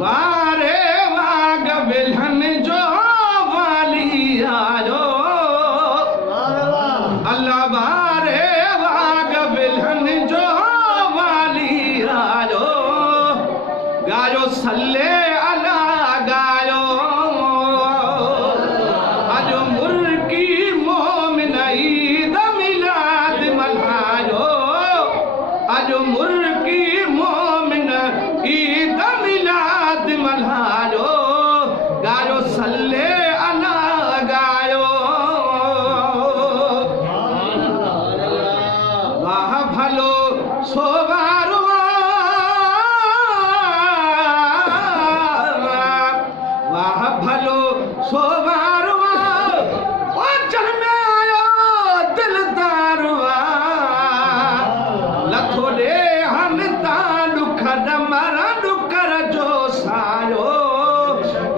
वारे वाग बिलहन जो वाली आयो अल्लाह वारे वाग बिलहन जो वाली आयो गायो सल्ले अला गायो अजो मुर्की मोमिन ईद मिलाद मल्हायो अजो मुर्की मोमिन ईद मिलाद मल्हायो गायो सल्ले अला गायो वाह भलो सोवारो वाह भलो सोवारवा ओ चल में आयो दिलदारवा लथो दे हन ता दुख दमरा दुकर जो सायो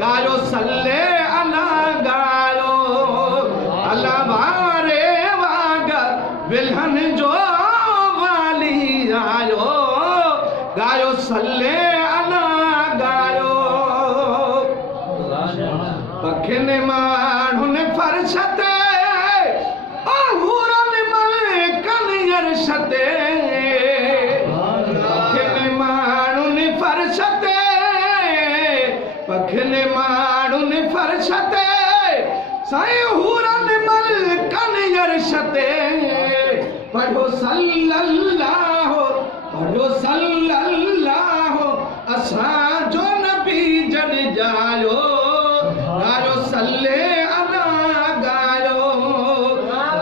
गायो सल्ले अला गायो अल्लाह वारे वाग बिलहन जो वाली आयो गायो सल्ले अला गायो पखिन माण्हुनि फर्शते हूरनि मलकनि अरशते पखिन माण्हुनि फर्शते पखिन माण्हुनि फर्शते साईं हूरनि मलकनि अरशते पढ़ो सल्लल्लाहु असांजो नबी जन जायो गायो सल्ले अला गायो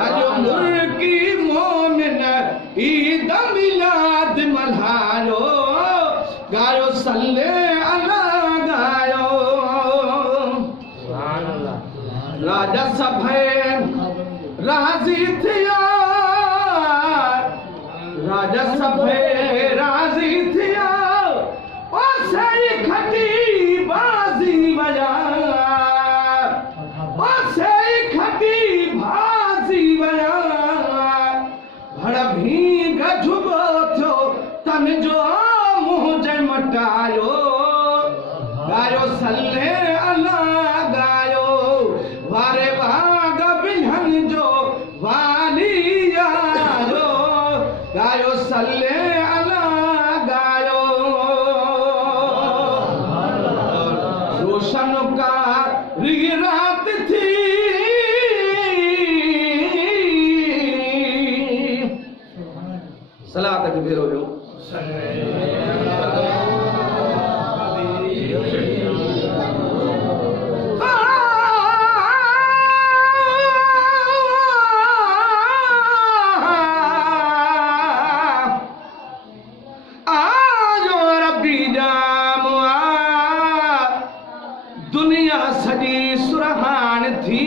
अजो मुर्की मोमिन ईद मिलाद मल्हायो गायो सल्ले अला गायो राजा सभे राजी थिया राजा सभे राजी थिया ओ सही खटी बाजी बजा ओ सही खटी बाजी बजा भड़ भीग झुबो थो तन जो मुंह जे मटायो गायो सल्ले अला गायो वारे वाग बिलहन जो वाली आयो गायो सल्ले अला गायो रोशन का रात थी सलात के भेरो जो दुनिया सजी सुरहान थी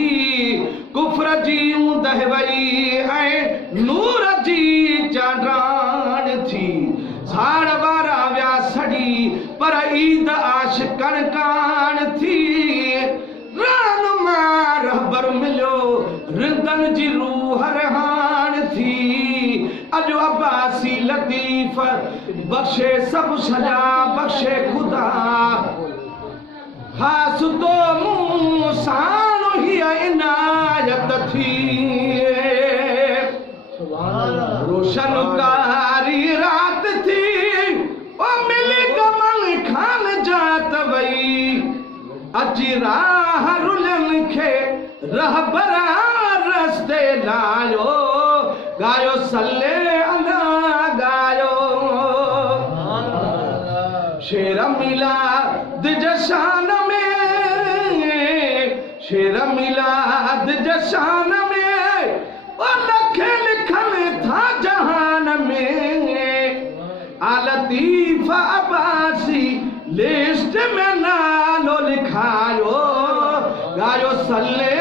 कुफर जी दहवई ऐं नूर जी चांडान थी साड़ बारा व्या सड़ी पर ईद आशिकन कान थी रानुमा रहबर मिलो रिंदन जी रूह रहान थी अजो अब्बासी लतीफ बख्शे सब सजा बख्शे खुदा खास तो मूसानो ही इनायत थी रोशन कारी रात थी ओ मिली कमल खान जात वई अची राह रुलन खे रहबरा रस्ते लायो गायो सल्ले अला गायो शेर मिलाद जशान शेर मिलाद जशान में और लखे लिखल था जहान में आलतीफ अब्बासी लिस्ट में नालो लिखायो गायो सल्ले